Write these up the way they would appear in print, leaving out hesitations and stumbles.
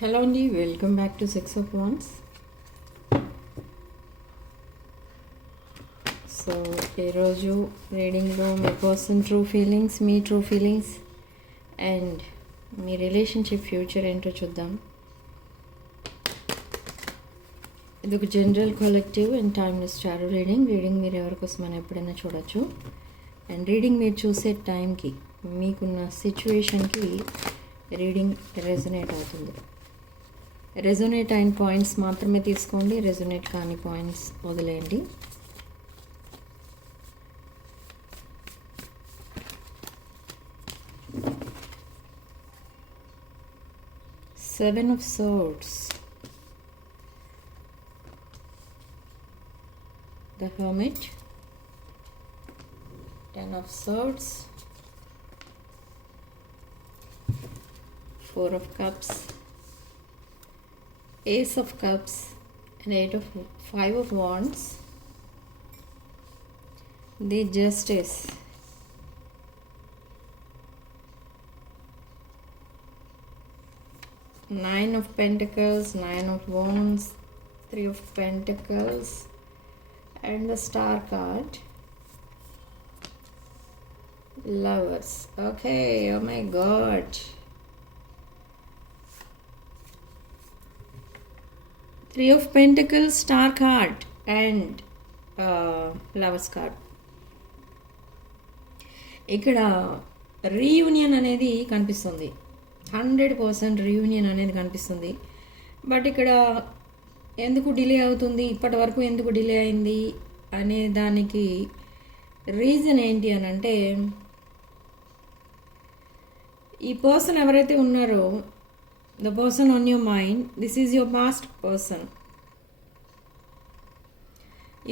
Hello అండి, welcome back to six of wands. So ఈరోజు రీడింగ్లో మీ పర్సన్ ట్రూ ఫీలింగ్స్, మీ ట్రూ ఫీలింగ్స్ అండ్ మీ రిలేషన్షిప్ ఫ్యూచర్ ఏంటో చూద్దాం. ఇది ఒక general collective and timeless tarot reading. మీరు ఎవరికోసం అని ఎప్పుడైనా చూడొచ్చు. అండ్ రీడింగ్ మీరు చూసే టైంకి, మీకున్న సిచ్యువేషన్కి రీడింగ్ రెజొనేట్ అవుతుంది. రెజొనేట్ అయిన పాయింట్స్ మాత్రమే తీసుకోండి, రెజొనేట్ కాని పాయింట్స్ వదిలేయండి. Seven of Swords, the Hermit, Ten of Swords, Four of Cups, Ace of Cups and Five of Wands, the Justice, Nine of Pentacles, Nine of Wands, Three of Pentacles and the Star card, Lovers. Okay, oh my god. Three of Pentacles, Star card and Lovers card. ఇక్కడ reunion అనేది కనిపిస్తుంది, 100% reunion అనేది కనిపిస్తుంది. But ఇక్కడ ఎందుకు delay అవుతుంది, ఇప్పటి వరకు ఎందుకు డిలే అయింది అనే దానికి రీజన్ ఏంటి అని అంటే, ఈ పర్సన్ ఎవరైతే ఉన్నారో, the person on your mind, this is your past person.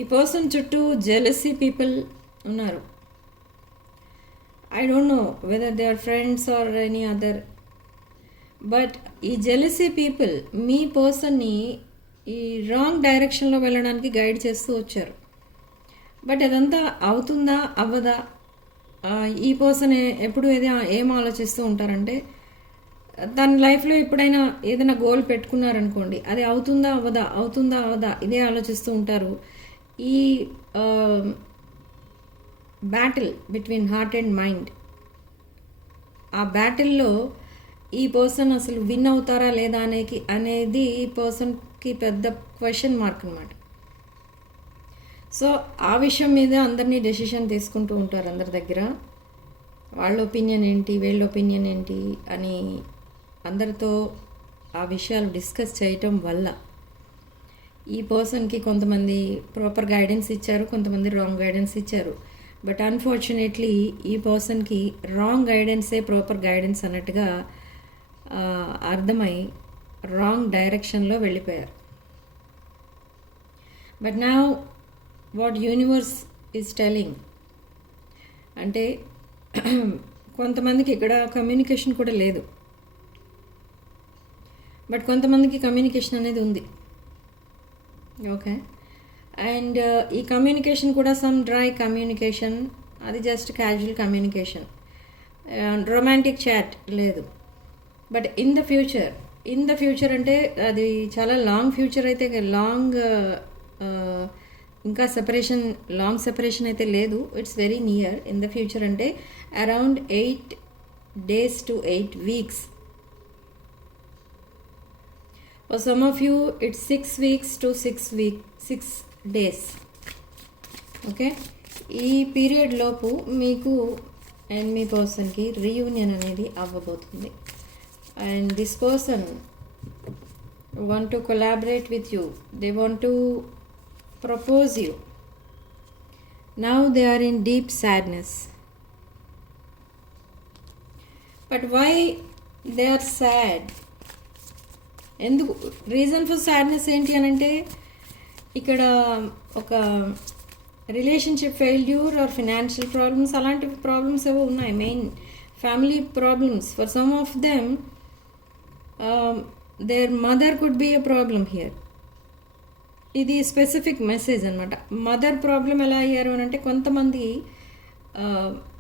ఈ పర్సన్ చుట్టూ జెలసీ పీపుల్ ఉన్నారు. I don't know whether they are friends or any other, but ఈ జెలసీ పీపుల్ మీ పర్సన్ని ఈ రాంగ్ డైరెక్షన్లో వెళ్ళడానికి గైడ్ చేస్తూ వచ్చారు. బట్ అదంతా అవుతుందా అవ్వదా, ఈ పర్సన్ ఎప్పుడు ఏం ఆలోచిస్తూ ఉంటారంటే, తన లైఫ్లో ఎప్పుడైనా ఏదైనా గోల్ పెట్టుకున్నారనుకోండి, అది అవుతుందా అవ్వదా, అవుతుందా అవ్వదా, ఇదే ఆలోచిస్తూ ఉంటారు. ఈ battle between heart and mind, ఆ బ్యాటిల్లో ఈ పర్సన్ అసలు విన్ అవుతారా లేదా అనేది ఈ పర్సన్కి పెద్ద క్వశ్చన్ మార్క్ అనమాట. సో ఆ విషయం మీద అందరినీ డెసిషన్ తీసుకుంటూ ఉంటారు. అందరి దగ్గర వాళ్ళ ఒపీనియన్ ఏంటి, వీళ్ళ ఒపీనియన్ ఏంటి అని అందరితో ఆ విషయాలు డిస్కస్ చేయటం వల్ల ఈ పర్సన్కి కొంతమంది ప్రాపర్ గైడెన్స్ ఇచ్చారు, కొంతమంది రాంగ్ గైడెన్స్ ఇచ్చారు. బట్ అన్ఫార్చునేట్లీ ఈ పర్సన్కి రాంగ్ గైడెన్సే ప్రాపర్ గైడెన్స్ అన్నట్టుగా అర్థమై రాంగ్ డైరెక్షన్లో వెళ్ళిపోయారు. But now what universe is telling అంటే, కొంతమందికి ఇక్కడ కమ్యూనికేషన్ కూడా లేదు, బట్ కొంతమందికి కమ్యూనికేషన్ అనేది ఉంది. ఓకే, అండ్ ఈ కమ్యూనికేషన్ కూడా సమ్ డ్రై కమ్యూనికేషన్, అది just casual communication, romantic chat లేదు. బట్ ఇన్ ద ఫ్యూచర్ అంటే అది చాలా లాంగ్ ఫ్యూచర్ అయితే, ఇంకా లాంగ్ సెపరేషన్ అయితే లేదు. It's very near. In the future అంటే around 8 days to 8 weeks. For some of you it's 6 weeks to 6 days. Okay, ఈ పీరియడ్ లోపు మీకు అండ్ మీ పర్సన్కి రీయూనియన్ అనేది అవ్వబోతుంది. And this person want to collaborate with you, they want to propose you. Now they are in deep sadness. But why they are sad? ఎందుకు reason for sadness ఏంటి అని అంటే, ఇక్కడ ఒక relationship failure or financial problems, అలాంటి problems ఏవో ఉన్నాయి. Main family problems. For some of them their mother could be a problem here. ఇది స్పెసిఫిక్ మెసేజ్ అనమాట. మదర్ ప్రాబ్లం ఎలా అయ్యారు అని అంటే, కొంతమంది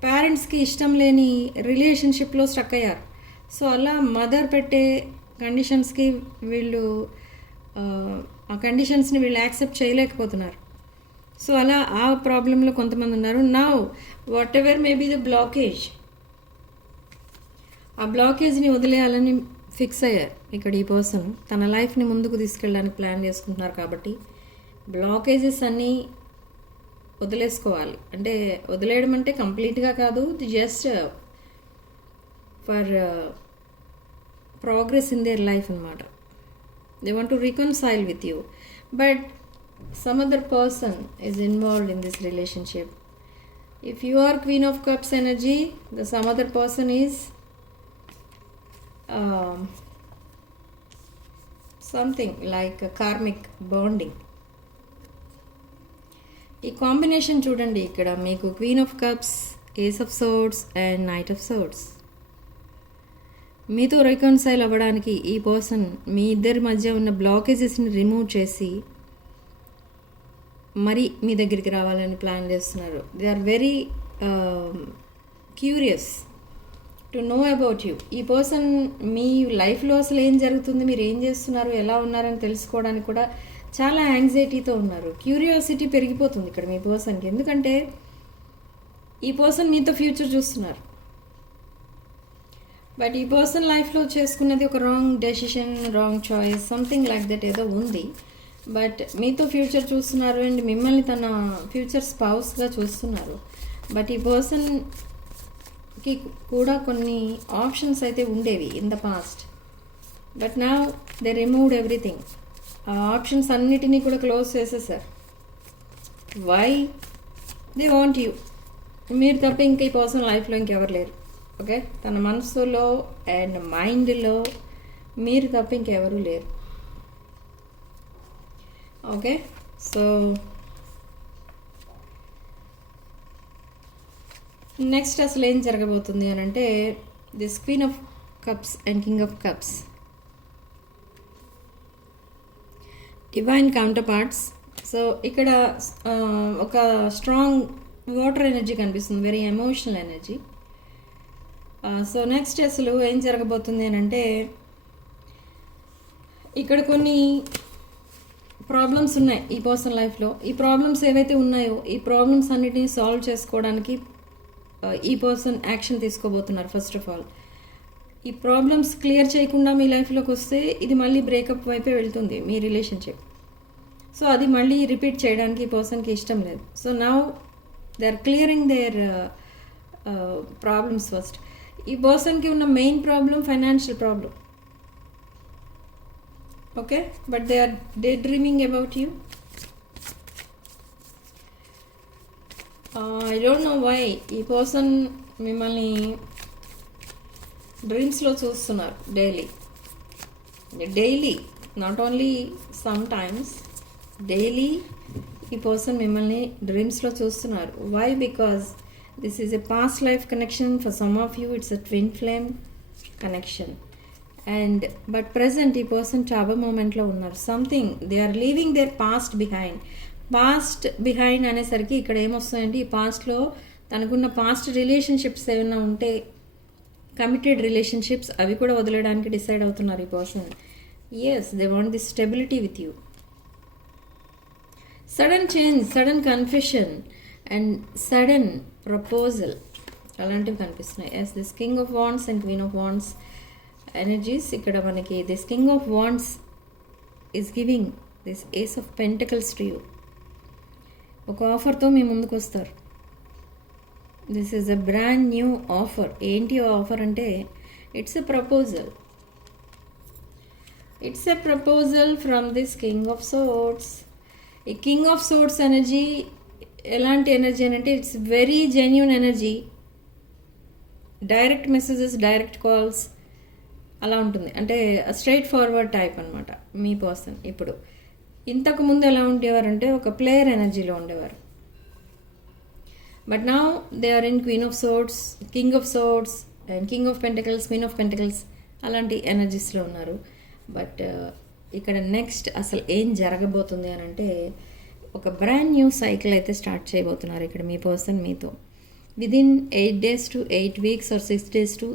పేరెంట్స్కి ఇష్టం లేని రిలేషన్షిప్లో స్ట్రక్ అయ్యారు. సో అలా మదర్ పెట్టే కండిషన్స్కి వీళ్ళు ఆ కండిషన్స్ని వీళ్ళు యాక్సెప్ట్ చేయలేకపోతున్నారు. సో అలా ఆ ప్రాబ్లంలో కొంతమంది ఉన్నారు. Now whatever may be the blockage, ఆ బ్లాకేజ్ని వదిలేయాలని ఫిక్స్ అయ్యారు ఇక్కడ ఈ పర్సన్. తన లైఫ్ని ముందుకు తీసుకెళ్ళడానికి ప్లాన్ చేసుకుంటున్నారు. కాబట్టి బ్లాకేజెస్ అన్నీ వదిలేసుకోవాలి. అంటే వదిలేయడం అంటే కంప్లీట్గా కాదు, just for progress in their life అనమాట. They want to reconcile with you, but some other person is involved in this relationship. If you are Queen of Cups energy, the some other person is something like a karmic bonding. ఈ combination చూడండి, ఇక్కడ మీకు queen of cups, ace of swords and knight of swords. మీతో reconcile అవ్వడానికి ఈ person మీ ఇద్దరి మధ్య ఉన్న బ్లాకేజెస్ని రిమూవ్ చేసి మరి మీ దగ్గరికి రావాలని ప్లాన్ చేస్తున్నారు. They are very curious to know about you. ఈ పర్సన్ మీ లైఫ్లో అసలు ఏం జరుగుతుంది, మీరు ఏం చేస్తున్నారు, ఎలా ఉన్నారని తెలుసుకోవడానికి కూడా చాలా యాంగ్జైటీతో ఉన్నారు. క్యూరియాసిటీ పెరిగిపోతుంది ఇక్కడ మీ పర్సన్కి. ఎందుకంటే ఈ పర్సన్ మీతో ఫ్యూచర్ చూస్తున్నారు. బట్ ఈ పర్సన్ లైఫ్లో చేసుకున్నది ఒక wrong decision, wrong choice, something like that ఏదో ఉంది. బట్ మీతో ఫ్యూచర్ చూస్తున్నారు అండ్ మిమ్మల్ని తన ఫ్యూచర్ స్పౌస్గా చూస్తున్నారు. బట్ ఈ పర్సన్కి కూడా కొన్ని ఆప్షన్స్ అయితే ఉండేవి in the past. But now they removed everything. ఆ ఆప్షన్స్ అన్నిటినీ కూడా క్లోజ్ చేసేసారు. వై? They want you. మీరు తప్ప ఇంకా ఈ పర్సన్ లైఫ్లో ఇంకెవరు లేరు. ఓకే, తన మనసులో అండ్ మైండ్లో మీరు తప్ప ఇంకెవరూ లేరు. ఓకే, సో నెక్స్ట్ అసలు ఏం జరగబోతుంది అని అంటే, this queen of cups and king of cups, divine counter parts. So ఇక్కడ ఒక స్ట్రాంగ్ వాటర్ ఎనర్జీ కనిపిస్తుంది, very emotional energy. So next అసలు ఏం జరగబోతుంది అని అంటే, ఇక్కడ కొన్ని ప్రాబ్లమ్స్ ఉన్నాయి ఈ పర్సన్ లైఫ్లో. ఈ ప్రాబ్లమ్స్ ఏవైతే ఉన్నాయో ఈ ప్రాబ్లమ్స్ అన్నిటినీ సాల్వ్ చేసుకోవడానికి ఈ పర్సన్ యాక్షన్ తీసుకోబోతున్నారు. ఫస్ట్ ఆఫ్ ఆల్ ఈ ప్రాబ్లమ్స్ క్లియర్ చేయకుండా మీ లైఫ్లోకి వస్తే ఇది మళ్ళీ బ్రేకప్ వైపే వెళ్తుంది మీ రిలేషన్షిప్. సో అది మళ్ళీ రిపీట్ చేయడానికి ఈ పర్సన్కి ఇష్టం లేదు. So now they are clearing their problems first. ఈ పర్సన్కి ఉన్న main problem financial problem. Okay, but they are day dreaming about you. I don't know why ఈ పర్సన్ మిమ్మల్ని డ్రీమ్స్లో చూస్తున్నారు daily, not only sometimes, daily ఈ person మిమ్మల్ని డ్రీమ్స్లో చూస్తున్నారు. Why? Because this is a past life connection. For some of you it's a twin flame connection. And but present ఈ person Chhabra మూమెంట్లో ఉన్నారు. Something they are leaving their past behind. Past behind అనేసరికి ఇక్కడ ఏమొస్తాయంటే, ఈ పాస్ట్లో తనకున్న పాస్ట్ రిలేషన్షిప్స్ ఏమైనా ఉంటే, కమిటెడ్ రిలేషన్షిప్స్, అవి కూడా వదిలేయడానికి డిసైడ్ అవుతున్నారు ఈ person. Yes, they want this stability with you. Sudden change, sudden confession and sudden proposal అలాంటివి కనిపిస్తున్నాయి. Yes, this king of wands and queen of wands energies. ఇక్కడ మనకి this king of wands is giving this ace of pentacles to you. ఒక ఆఫర్తో మీ ముందుకు వస్తారు. This is a brand new offer. ఏంటి ఆఫర్ అంటే, it's a proposal. It's a proposal from this king of swords. ఈ కింగ్ ఆఫ్ సోర్డ్స్ ఎనర్జీ ఎలాంటి energy అని అంటే, it's very genuine energy. Direct messages, direct calls అలా ఉంటుంది. అంటే straight forward type అనమాట మీ పర్సన్. ఇప్పుడు ఇంతకు ముందు ఎలా ఉండేవారంటే ఒక ప్లేయర్ ఎనర్జీలో ఉండేవారు. But now they are in queen of swords, king of swords and king of pentacles, queen of pentacles అలాంటి ఎనర్జీస్లో ఉన్నారు. బట్ ఇక్కడ నెక్స్ట్ అసలు ఏం జరగబోతుంది అని అంటే, ఒక బ్రాండ్ న్యూ సైకిల్ అయితే స్టార్ట్ చేయబోతున్నారు ఇక్కడ మీ పర్సన్ మీతో. Within 8 days to 8 weeks or 6 days to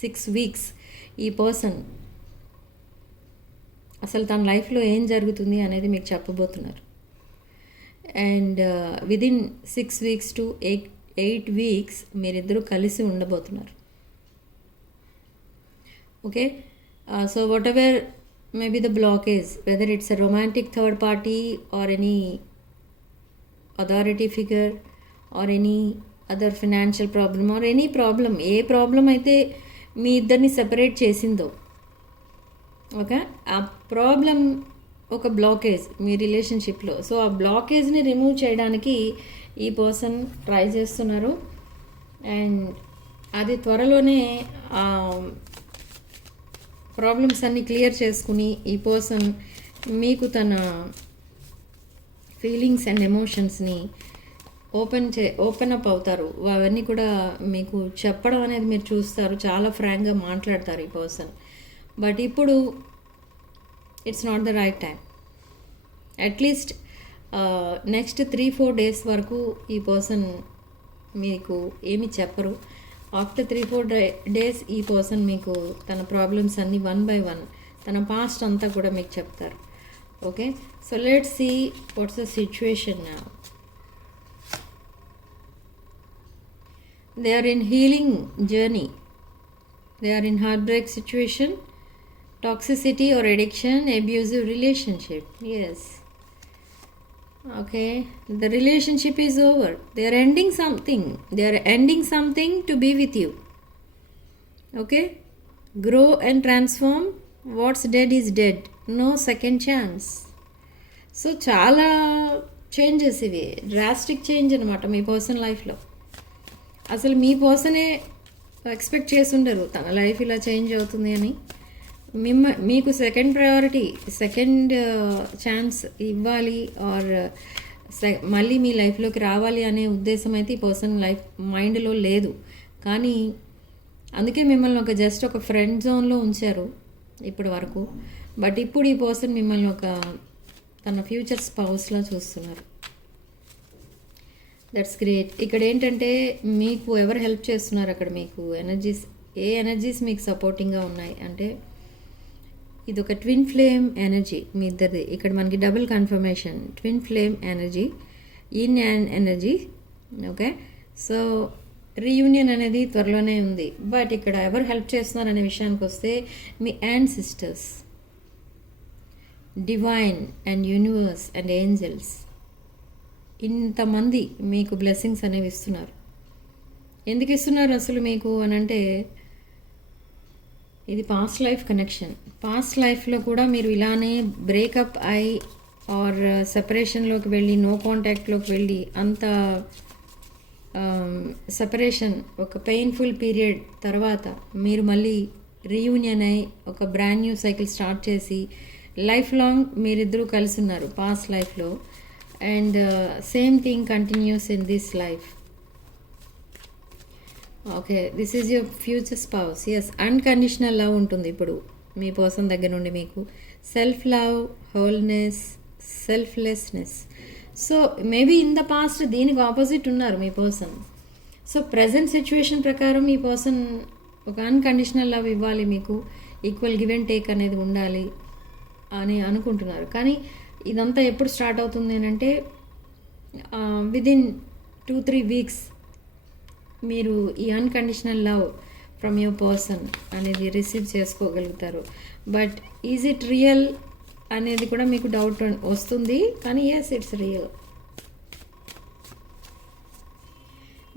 6 weeks ఈ పర్సన్ అసలు తన లైఫ్లో ఏం జరుగుతుంది అనేది మీకు చెప్పబోతున్నారు. And within 6 weeks to 8 weeks మీరిద్దరూ కలిసి ఉండబోతున్నారు. Okay, so whatever may be the blockage, whether it's a romantic third party or any authority figure or any other financial problem or any problem, ఏ problem అయితే మీ ఇద్దరిని separate చేసిందో, okay, ఆ problem ఒక బ్లాకేజ్ మీ రిలేషన్షిప్లో. So ఆ బ్లాకేజ్ని remove చేయడానికి ఈ పర్సన్ ట్రై చేస్తున్నారు. అండ్ అది త్వరలోనే ప్రాబ్లమ్స్ అన్నీ క్లియర్ చేసుకుని ఈ పర్సన్ మీకు తన ఫీలింగ్స్ అండ్ ఎమోషన్స్ని ఓపెన్ అప్ అవుతారు. అవన్నీ కూడా మీకు చెప్పడం అనేది మీరు చూస్తారు. చాలా ఫ్రాంక్గా మాట్లాడతారు ఈ పర్సన్. బట్ ఇప్పుడు it's not the right time. At least next 3-4 days వరకు ఈ పర్సన్ మీకు ఏమి చెప్పరు. ఆఫ్టర్ 3-4 days ఈ పర్సన్ మీకు తన ప్రాబ్లమ్స్ అన్నీ 1 by 1 తన పాస్ట్ అంతా కూడా మీకు చెప్తారు. Okay, so let's see what's the situation now. They are in healing journey. They are in heartbreak situation, toxicity or addiction, abusive relationship. Yes. Okay, the relationship is over. They are ending something. They are ending something to be with you. Okay, grow and transform. What's dead is dead. No second chance. So చాలా changes ఇవి, drastic change అనమాట మీ person లైఫ్లో. అసలు మీ పర్సనే expect చేస్తుండరు తన life ఇలా change అవుతుంది అని. మీకు సెకండ్ ప్రయారిటీ, సెకండ్ ఛాన్స్ ఇవ్వాలి ఆర్ మళ్ళీ మీ లైఫ్లోకి రావాలి అనే ఉద్దేశం అయితే ఈ పర్సన్ లైఫ్ మైండ్లో లేదు. కానీ అందుకే మిమ్మల్ని జస్ట్ ఒక ఫ్రెండ్ జోన్లో ఉంచారు ఇప్పటి వరకు. బట్ ఇప్పుడు ఈ పర్సన్ మిమ్మల్ని తన ఫ్యూచర్ స్పౌస్లా చూస్తున్నారు. That's great. ఇక్కడ ఏంటంటే మీకు ఎవరు హెల్ప్ చేస్తున్నారు, అక్కడ మీకు ఎనర్జీస్, ఏ ఎనర్జీస్ మీకు సపోర్టింగ్గా ఉన్నాయి అంటే ఇది ఒక ట్విన్ ఫ్లేమ్ ఎనర్జీ మీ ఇద్దరిది. ఇక్కడ మనకి double confirmation, twin flame energy, in and energy. Okay, so reunion అనేది త్వరలోనే ఉంది. బట్ ఇక్కడ ఎవరు హెల్ప్ చేస్తున్నారు అనే విషయానికి వస్తే మీ ancestors, divine and universe and angels, ఇంతమంది మీకు బ్లెస్సింగ్స్ అనేవి ఇస్తున్నారు. ఎందుకు ఇస్తున్నారు అసలు మీకు అని అంటే ఇది పాస్ట్ లైఫ్ కనెక్షన్. పాస్ట్ లైఫ్లో కూడా మీరు ఇలానే బ్రేకప్ అయి ఆర్ సెపరేషన్లోకి వెళ్ళి, నో కాంటాక్ట్లోకి వెళ్ళి, అంత సెపరేషన్ ఒక పెయిన్ఫుల్ పీరియడ్ తర్వాత మీరు మళ్ళీ రీయూనియన్ అయి ఒక బ్రాండ్ న్యూ సైకిల్ స్టార్ట్ చేసి లైఫ్ లాంగ్ మీరిద్దరూ కలిసి ఉన్నారు పాస్ట్ లైఫ్లో. And same thing continues in this life. Okay, this is your future spouse. Yes, unconditional love ఉంటుంది ఇప్పుడు మీ పర్సన్ దగ్గర నుండి మీకు. Self love, wholeness, selflessness. So maybe in the past దీనికి ఆపోజిట్ ఉన్నారు మీ పర్సన్. సో ప్రజెంట్ సిచ్యువేషన్ ప్రకారం ఈ పర్సన్ ఒక అన్కండిషనల్ లవ్ ఇవ్వాలి మీకు, ఈక్వల్ గివ్ అండ్ టేక్ అనేది ఉండాలి అని అనుకుంటున్నారు. కానీ ఇదంతా ఎప్పుడు స్టార్ట్ అవుతుంది అని అంటే విదిన్ 2-3 weeks మీరు ఈ unconditional love from your person అనేది రిసీవ్ చేసుకోగలుగుతారు. బట్ ఈజ్ ఇట్ రియల్ అనేది కూడా మీకు డౌట్ వస్తుంది. కానీ ఎస్, ఇట్స్ రియల్.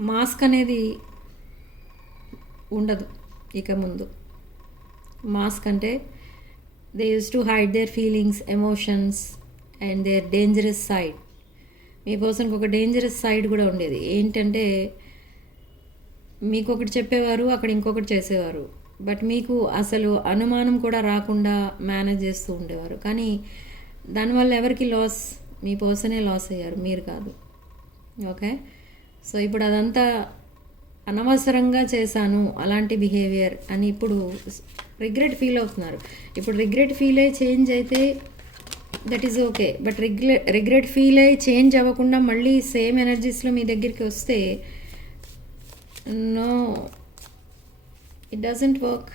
మాస్క్ అనేది ఉండదు ఇక ముందు. మాస్క్ అంటే they use to hide their feelings, emotions and their dangerous side. మీ పర్సన్కి ఒక డేంజరస్ సైడ్ కూడా ఉండేది. ఏంటంటే మీకు ఒకటి చెప్పేవారు, అక్కడ ఇంకొకటి చేసేవారు. బట్ మీకు అసలు అనుమానం కూడా రాకుండా మేనేజ్ చేస్తూ ఉండేవారు. కానీ దానివల్ల ఎవరికి లాస్? మీ పర్సనే లాస్ అయ్యారు, మీరు కాదు. ఓకే, సో ఇప్పుడు అదంతా అనవసరంగా చేశాను అలాంటి బిహేవియర్ అని ఇప్పుడు రిగ్రెట్ ఫీల్ అవుతున్నారు. ఇప్పుడు రిగ్రెట్ ఫీల్ అయ్యి చేంజ్ అయితే that is okay. But regret feel అయ్యి చేంజ్ అవ్వకుండా మళ్ళీ సేమ్ ఎనర్జీస్లో మీ దగ్గరికి వస్తే no, it doesn't work.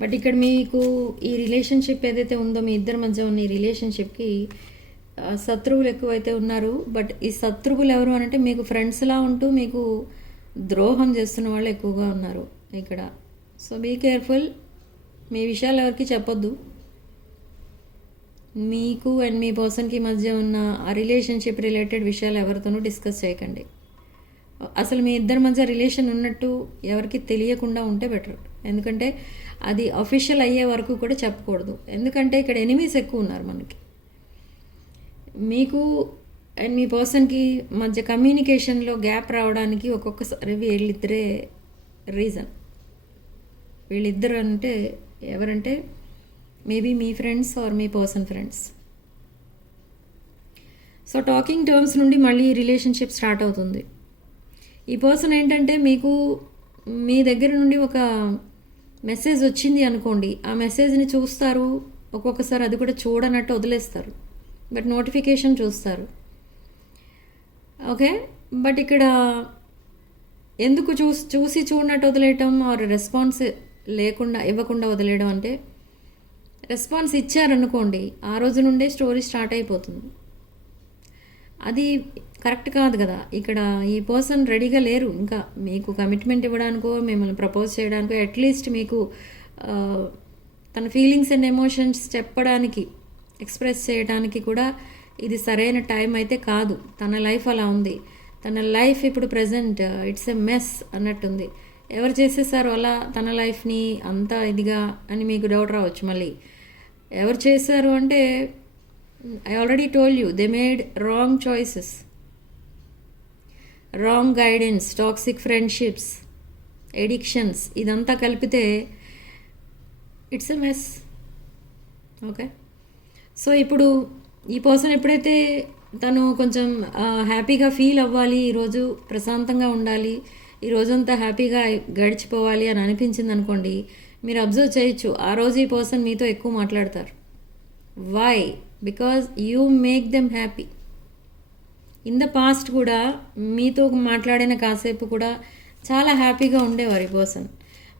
But ఇక్కడ మీకు ఈ రిలేషన్షిప్ ఏదైతే ఉందో మీ ఇద్దరి మధ్య ఉన్న ఈ రిలేషన్షిప్కి శత్రువులు ఎక్కువైతే ఉన్నారు. బట్ ఈ శత్రువులు ఎవరు అని అంటే మీకు ఫ్రెండ్స్లా ఉంటూ మీకు ద్రోహం చేస్తున్న వాళ్ళు ఎక్కువగా ఉన్నారు ఇక్కడ. సో బీ కేర్ఫుల్, మీ విషయాలు ఎవరికి చెప్పొద్దు. మీకు అండ్ మీ పర్సన్కి మధ్య ఉన్న ఆ రిలేషన్షిప్ రిలేటెడ్ విషయాలు ఎవరితోనూ డిస్కస్ చేయకండి. అసలు మీ ఇద్దరి మధ్య రిలేషన్ ఉన్నట్టు ఎవరికి తెలియకుండా ఉంటే బెటర్. ఎందుకంటే అది అఫీషియల్ అయ్యే వరకు కూడా చెప్పకూడదు. ఎందుకంటే ఇక్కడ ఎనిమీస్ ఎక్కువ ఉన్నారు మనకి. మీకు అండ్ మీ పర్సన్కి మధ్య కమ్యూనికేషన్లో గ్యాప్ రావడానికి ఒక్కొక్కసారి వీళ్ళిద్దరే రీజన్. వీళ్ళిద్దరు అంటే ఎవరంటే మేబీ మీ ఫ్రెండ్స్ ఆర్ మీ person friends. So talking terms నుండి మళ్ళీ రిలేషన్షిప్ స్టార్ట్ అవుతుంది. ఈ పర్సన్ ఏంటంటే మీకు మీ దగ్గర నుండి ఒక మెసేజ్ వచ్చింది అనుకోండి, ఆ మెసేజ్ని చూస్తారు, ఒక్కొక్కసారి అది కూడా చూడనట్టు వదిలేస్తారు, బట్ నోటిఫికేషన్ చూస్తారు. ఓకే, బట్ ఇక్కడ ఎందుకు చూసి చూడనట్టు వదిలేయటం ఆర్ రెస్పాన్స్ లేకుండా ఇవ్వకుండా వదిలేయడం అంటే, రెస్పాన్స్ ఇచ్చారనుకోండి ఆ రోజు నుండే స్టోరీ స్టార్ట్ అయిపోతుంది. అది కరెక్ట్ కాదు కదా. ఇక్కడ ఈ పర్సన్ రెడీగా లేరు ఇంకా మీకు కమిట్మెంట్ ఇవ్వడానికో మిమ్మల్ని ప్రపోజ్ చేయడానికో, అట్లీస్ట్ మీకు తన ఫీలింగ్స్ అండ్ ఎమోషన్స్ చెప్పడానికి, ఎక్స్ప్రెస్ చేయడానికి కూడా ఇది సరైన టైం అయితే కాదు. తన లైఫ్ అలా ఉంది. తన లైఫ్ ఇప్పుడు ప్రజెంట్ ఇట్స్ ఎ మెస్ అన్నట్టుంది. ఎవరు చేసేసారు అలా తన లైఫ్ని అంతా ఇదిగా అని మీకు డౌట్ రావచ్చు. మళ్ళీ ఎవరు చేశారు అంటే, I already told you, they made wrong choices, wrong guidance, toxic friendships, addictions, ఇదంతా కలిపితే it's a mess. Okay, so ఇప్పుడు ఈ పర్సన్ ఎప్పుడైతే తను కొంచెం హ్యాపీగా ఫీల్ అవ్వాలి, ఈరోజు ప్రశాంతంగా ఉండాలి, ఈ రోజంతా హ్యాపీగా గడిచిపోవాలి అని అనిపించింది అనుకోండి, మీరు అబ్జర్వ్ చేయొచ్చు ఆ రోజు ఈ పర్సన్ మీతో ఎక్కువ మాట్లాడతారు. Why? Because you make them happy. In the past కూడా మీతో మాట్లాడిన కాసేపు కూడా చాలా హ్యాపీగా ఉండేవారు ఈ person.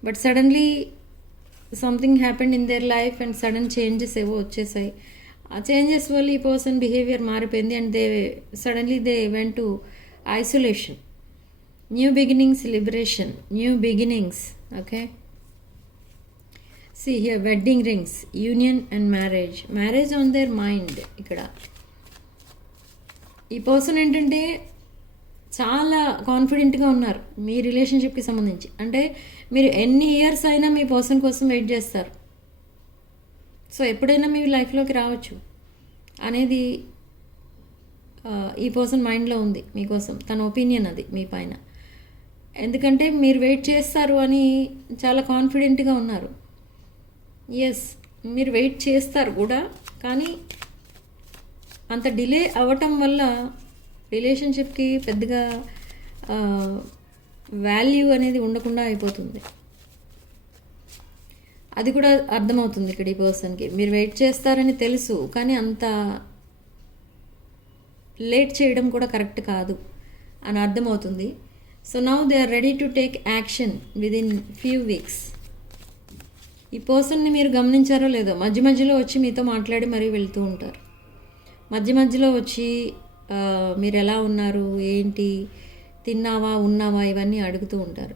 But suddenly something happened in their life and sudden changes ఏవో వచ్చేసాయి. ఆ చేంజెస్ వల్ల ఈ పర్సన్ బిహేవియర్ మారిపోయింది and suddenly they went to isolation. New beginnings, liberation, new beginnings. Okay, see here, wedding rings, union and marriage on their mind. ఇక్కడ ఈ person ఏంటంటే చాలా కాన్ఫిడెంట్గా ఉన్నారు మీ రిలేషన్షిప్కి సంబంధించి. అంటే మీరు ఎన్ని ఇయర్స్ అయినా మీ పర్సన్ కోసం వెయిట్ చేస్తారు. సో ఎప్పుడైనా మీ లైఫ్లోకి రావచ్చు అనేది ఈ పర్సన్ మైండ్లో ఉంది మీకోసం. తన ఒపీనియన్ అది మీ పైన. ఎందుకంటే మీరు వెయిట్ చేస్తారు అని చాలా కాన్ఫిడెంట్గా ఉన్నారు. ఎస్, మీరు వెయిట్ చేస్తారు కూడా, కానీ అంత డిలే అవ్వటం వల్ల రిలేషన్షిప్కి పెద్దగా వాల్యూ అనేది ఉండకుండా అయిపోతుంది. అది కూడా అర్థమవుతుంది ఇక్కడ ఈ పర్సన్కి. మీరు వెయిట్ చేస్తారని తెలుసు, కానీ అంత లేట్ చేయడం కూడా కరెక్ట్ కాదు అని అర్థమవుతుంది. So now they are ready to take action within few weeks. ఈ పర్సన్ని మీరు గమనించారో లేదో, మధ్య మధ్యలో వచ్చి మీతో మాట్లాడి మరీ వెళ్తూ ఉంటారు. మధ్య మధ్యలో వచ్చి మీరు ఎలా ఉన్నారు, ఏంటి, తిన్నావా, ఉన్నావా, ఇవన్నీ అడుగుతూ ఉంటారు.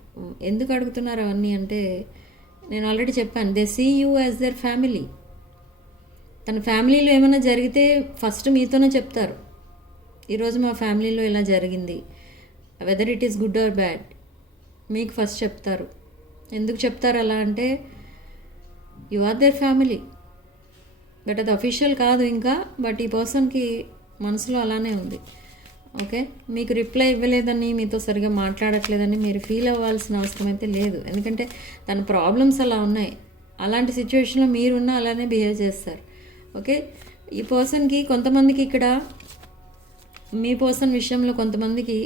ఎందుకు అడుగుతున్నారు అవన్నీ అంటే, నేను ఆల్రెడీ చెప్పాను, they see you as their family. తన ఫ్యామిలీలో ఏమైనా జరిగితే ఫస్ట్ మీతోనే చెప్తారు, ఈరోజు మా ఫ్యామిలీలో ఇలా జరిగింది, whether it is good or bad మీకు ఫస్ట్ చెప్తారు. ఎందుకు చెప్తారు అలా అంటే, you are their family. But అది అఫీషియల్ కాదు ఇంకా, బట్ ఈ పర్సన్కి మనసులో అలానే ఉంది. ఓకే, మీకు రిప్లై ఇవ్వలేదని, మీతో సరిగా మాట్లాడట్లేదని మీరు ఫీల్ అవ్వాల్సిన అవసరం అయితే లేదు. ఎందుకంటే తన ప్రాబ్లమ్స్ అలా ఉన్నాయి. అలాంటి సిచ్యువేషన్లో మీరున్నా అలానే బిహేవ్ చేస్తారు. ఓకే, ఈ పర్సన్కి కొంతమందికి ఇక్కడ మీ పర్సన్ విషయంలో కొంతమందికి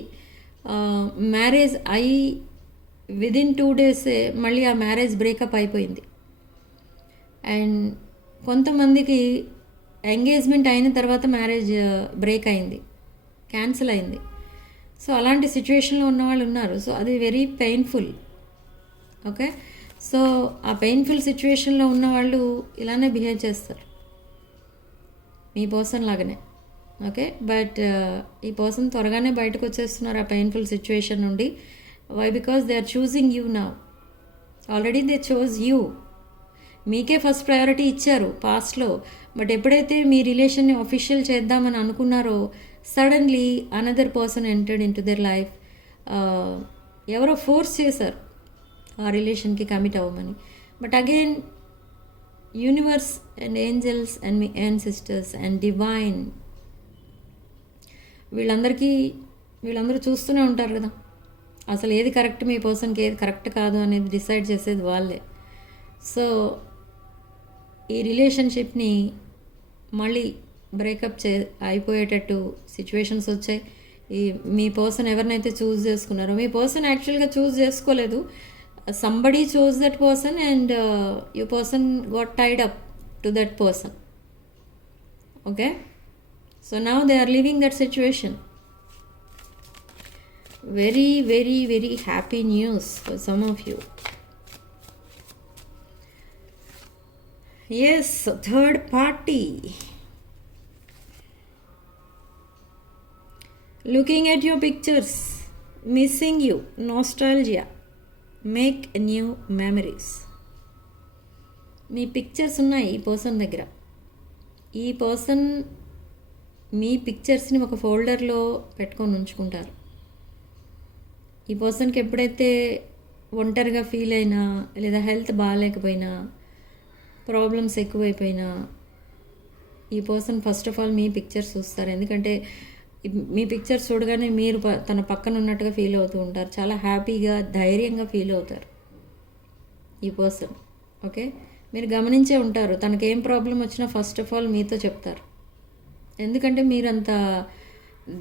మ్యారేజ్ అయ్యి విదిన్ 2 days మళ్ళీ ఆ మ్యారేజ్ బ్రేకప్ అయిపోయింది. అండ్ కొంతమందికి ఎంగేజ్మెంట్ అయిన తర్వాత మ్యారేజ్ బ్రేక్ అయింది, క్యాన్సిల్ అయింది. సో అలాంటి సిచ్యువేషన్లో ఉన్న వాళ్ళు ఉన్నారు. సో అది వెరీ పెయిన్ఫుల్. ఓకే, సో ఆ పెయిన్ఫుల్ సిచ్యువేషన్లో ఉన్న వాళ్ళు ఇలానే బిహేవ్ చేస్తారు మీ పర్సన్ లాగానే. ఓకే, బట్ ఈ పర్సన్ త్వరగానే బయటకు వచ్చేస్తున్నారు ఆ పెయిన్ఫుల్ సిచ్యువేషన్ నుండి. Why? Because they are choosing you now. Already they chose you. మీకే ఫస్ట్ ప్రయారిటీ ఇచ్చారు పాస్ట్లో. బట్ ఎప్పుడైతే మీ రిలేషన్ని అఫీషియల్ చేద్దామని అనుకున్నారో suddenly another person entered in to their life. ఎవరో ఫోర్స్ చేశారు ఆ రిలేషన్కి కమిట్ అవ్వమని. But again universe and angels and మీ యాన్సిస్టర్స్ అండ్ డివైన్ వీళ్ళందరూ చూస్తూనే ఉంటారు కదా, అసలు ఏది కరెక్ట్ మీ పర్సన్కి, ఏది కరెక్ట్ కాదు అనేది డిసైడ్ చేసేది వాళ్ళే. సో ఈ రిలేషన్షిప్ని మళ్ళీ బ్రేకప్ అయిపోయేటట్టు సిచ్యువేషన్స్ వచ్చాయి. మీ పర్సన్ ఎవరినైతే చూస్ చేసుకున్నారో, మీ పర్సన్ యాక్చువల్గా చూస్ చేసుకోలేదు. Somebody choose that person and you person got tied up to that person. Okay, so now they are living that situation. Very, very, very happy news for some of you. Yes, third party. Looking at your pictures, missing you, nostalgia, make new memories. Me pictures ఉన్నాయి ఈ person దగ్గర. ఈ person మీ పిక్చర్స్ని ఒక ఫోల్డర్లో పెట్టుకొని ఉంచుకుంటారు. ఈ పర్సన్కి ఎప్పుడైతే ఒంటరిగా ఫీల్ అయినా, లేదా హెల్త్ బాగాలేకపోయినా, ప్రాబ్లమ్స్ ఎక్కువైపోయినా, ఈ person first of all me pictures చూస్తారు. ఎందుకంటే మీ పిక్చర్స్ చూడగానే మీరు తన పక్కన ఉన్నట్టుగా ఫీల్ అవుతూ ఉంటారు. చాలా హ్యాపీగా, ధైర్యంగా ఫీల్ అవుతారు ఈ పర్సన్. ఓకే, మీరు గమనించే ఉంటారు, తనకేం ప్రాబ్లం వచ్చినా ఫస్ట్ ఆఫ్ ఆల్ మీతో చెప్తారు. ఎందుకంటే మీరంత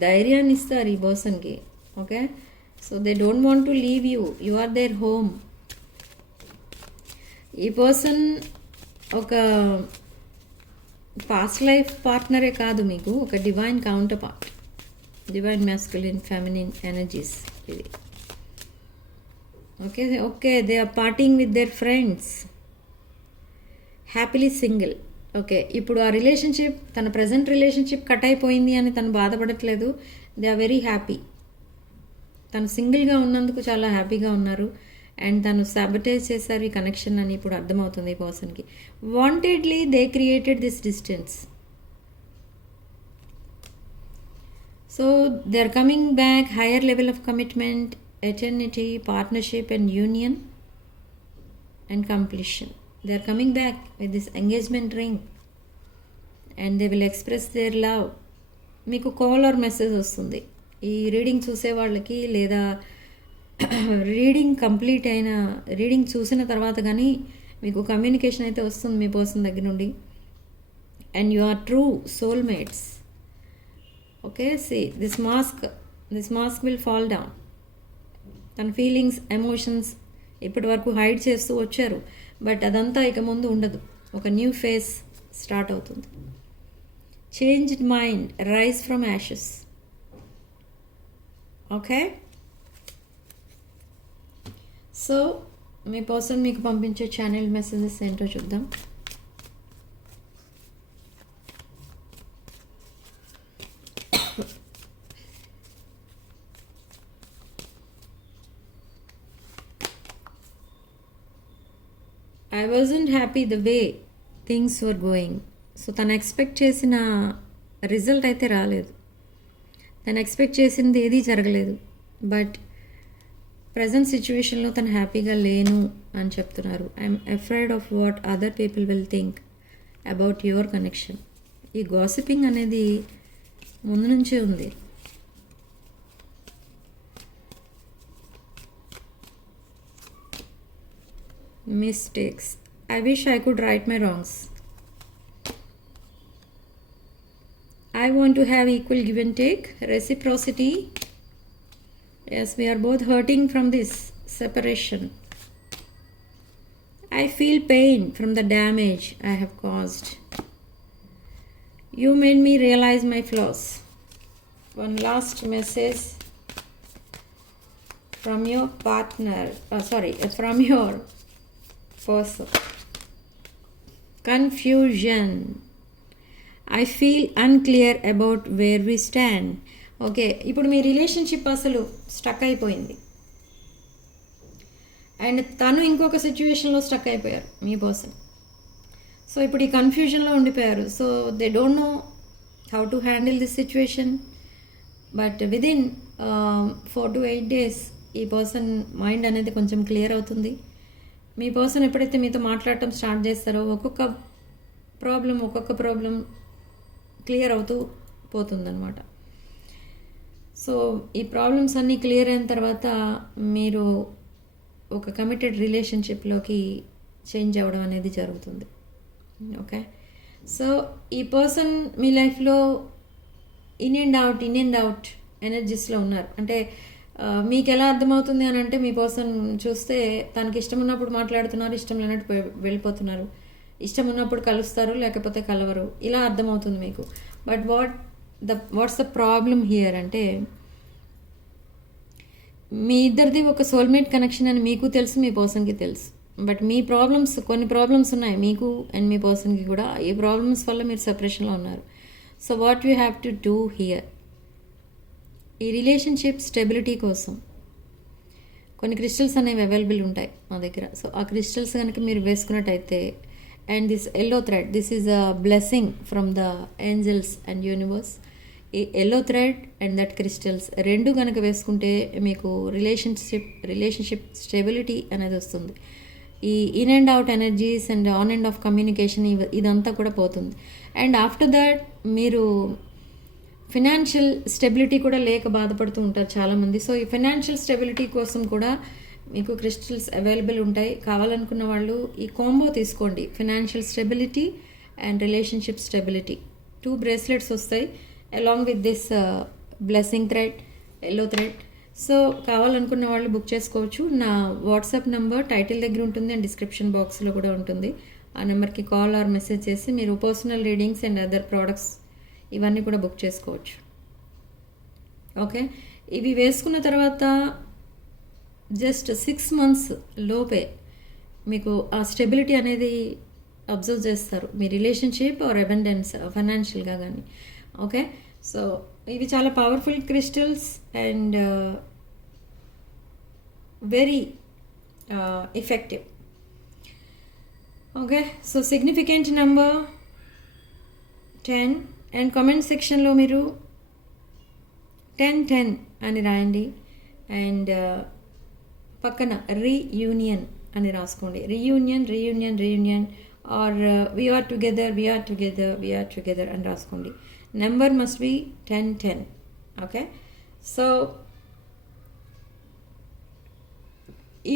ధైర్యాన్ని ఇస్తారు ఈ పర్సన్కి. Okay, so they don't want to leave you. You are their home. ఈ పర్సన్ ఒక పాస్ట్ లైఫ్ పార్ట్నరే కాదు, మీకు ఒక divine counter part, divine masculine feminine energies ఇది. Okay okay, they are parting with their friends, happily single. Okay, ఇప్పుడు ఆ relationship, తన ప్రజెంట్ రిలేషన్షిప్ కట్ అయిపోయింది అని తను బాధపడట్లేదు. They are very happy. తను సింగిల్గా ఉన్నందుకు చాలా హ్యాపీగా ఉన్నారు. అండ్ తను సాబటైజ్ చేశారు ఈ కనెక్షన్ అని ఇప్పుడు అర్థమవుతుంది ఈ పర్సన్కి. Wantedly they created this distance. So they are coming back, higher level of commitment, eternity, partnership and union and completion. They are coming back with this engagement ring and they will express their love. మీకు call or message వస్తుంది ఈ reading చూసే వాళ్ళకి, లేదా reading complete అయిన, reading చూసిన తర్వాత కానీ మీకు కమ్యూనికేషన్ అయితే వస్తుంది మీ పర్సన్ దగ్గర నుండి. And you are true soulmates. Okay, see this mask will fall down. తన ఫీలింగ్స్, ఎమోషన్స్ ఇప్పటి వరకు హైడ్ చేస్తూ వచ్చారు, బట్ అదంతా ఇక ముందు ఉండదు. ఒక న్యూ ఫేస్ స్టార్ట్ అవుతుంది. Changed mind, rise from ashes. Okay, so మీ పర్సన్ మీకు పంపించే ఛానల్ మెసేజెస్ ఏంటో చూద్దాం. I wasn't happy the way things were going. So తను ఎక్స్పెక్ట్ చేసిన రిజల్ట్ అయితే రాలేదు, తను ఎక్స్పెక్ట్ చేసింది ఏదీ జరగలేదు. బట్ ప్రజెంట్ సిచ్యువేషన్లో తను హ్యాపీగా లేను అని చెప్తున్నారు. I'm afraid of what other people will think about your connection. ఈ గాసిపింగ్ అనేది ముందు నుంచే ఉంది. Mistakes. I wish I could right my wrongs. I want to have equal give and take, reciprocity. Yes, we are both hurting from this separation. I feel pain from the damage I have caused. You made me realize my flaws. One last message from your partner, from your person. Confusion. I feel unclear about where we stand. Okay, ఇప్పుడు మీ relationship అసలు stuck అయిపోయింది and తను ఇంకొక సిచ్యువేషన్లో stuck అయిపోయారు మీ person. So ఇప్పుడు ఈ కన్ఫ్యూజన్లో ఉండిపోయారు. So they don't know how to handle this situation. But within 4 to 8 days ఈ పర్సన్ మైండ్ అనేది కొంచెం క్లియర్ అవుతుంది. మీ పర్సన్ ఎప్పుడైతే మీతో మాట్లాడటం స్టార్ట్ చేస్తారో ఒక్కొక్క ప్రాబ్లం క్లియర్ అవుతూ పోతుందన్నమాట. సో ఈ ప్రాబ్లమ్స్ అన్నీ క్లియర్ అయిన తర్వాత మీరు ఒక కమిటెడ్ రిలేషన్షిప్లోకి చేంజ్ అవ్వడం అనేది జరుగుతుంది. ఓకే, సో ఈ పర్సన్ మీ లైఫ్లో ఇన్ అండ్ అవుట్ ఎనర్జీస్లో ఉన్నారు. అంటే మీకు ఎలా అర్థమవుతుంది అని అంటే మీ పర్సన్ చూస్తే తనకి ఇష్టం ఉన్నప్పుడు మాట్లాడుతున్నారు, ఇష్టం లేనట్టు వెళ్ళిపోతున్నారు, ఇష్టం ఉన్నప్పుడు కలుస్తారు లేకపోతే కలవరు, ఇలా అర్థమవుతుంది మీకు. But what's the problem here అంటే మీ ఇద్దరిది ఒక సోల్మేట్ కనెక్షన్ అని మీకు తెలుసు, మీ పర్సన్కి తెలుసు. బట్ మీ కొన్ని ప్రాబ్లమ్స్ ఉన్నాయి మీకు అండ్ మీ పర్సన్కి కూడా. ఈ ప్రాబ్లమ్స్ వల్ల మీరు సెపరేషన్లో ఉన్నారు. So what you have to do here, ఈ రిలేషన్షిప్ స్టెబిలిటీ కోసం కొన్ని క్రిస్టల్స్ అనేవి అవైలబుల్ ఉంటాయి మా దగ్గర. సో ఆ క్రిస్టల్స్ కనుక మీరు వేసుకున్నట్టయితే, and this yellow thread, this is a blessing from the angels and universe. ఈ yellow thread and that crystals రెండు కనుక వేసుకుంటే మీకు రిలేషన్షిప్ స్టెబిలిటీ అనేది వస్తుంది. ఈ in and out energies and on and off communication ఇదంతా కూడా పోతుంది. అండ్ ఆఫ్టర్ దట్ మీరు ఫినాన్షియల్ స్టెబిలిటీ కూడా లేక బాధపడుతూ ఉంటారు చాలామంది. సో ఈ ఫినాన్షియల్ స్టెబిలిటీ కోసం కూడా మీకు క్రిస్టల్స్ అవైలబుల్ ఉంటాయి. కావాలనుకున్న వాళ్ళు ఈ కాంబో తీసుకోండి, financial stability and relationship stability. 2 bracelets వస్తాయి along with this blessing thread, yellow thread. So కావాలనుకున్న వాళ్ళు బుక్ చేసుకోవచ్చు. నా వాట్సాప్ నెంబర్ టైటిల్ దగ్గర ఉంటుంది అండ్ డిస్క్రిప్షన్ బాక్స్లో కూడా ఉంటుంది. ఆ నెంబర్కి కాల్ ఆర్ మెసేజ్ చేసి మీరు personal readings and other products ఇవన్నీ కూడా బుక్ చేసుకోవచ్చు. ఓకే, ఇవి వేసుకున్న తర్వాత జస్ట్ 6 months లోపే మీకు ఆ స్టెబిలిటీ అనేది అబ్జర్వ్ చేస్తారు మీ రిలేషన్షిప్ ఆర్ అబండెన్స్ ఫైనాన్షియల్గా కానీ. ఓకే, సో ఇవి చాలా powerful crystals and very effective. Okay, so significant number 10 and comment సెక్షన్లో మీరు 1010 అని రాయండి. అండ్ పక్కన రీయూనియన్ అని రాసుకోండి. రీయూనియన్ ఆర్ వీఆర్ టుగెదర్ అని రాసుకోండి. Number must be 1010. Okay, so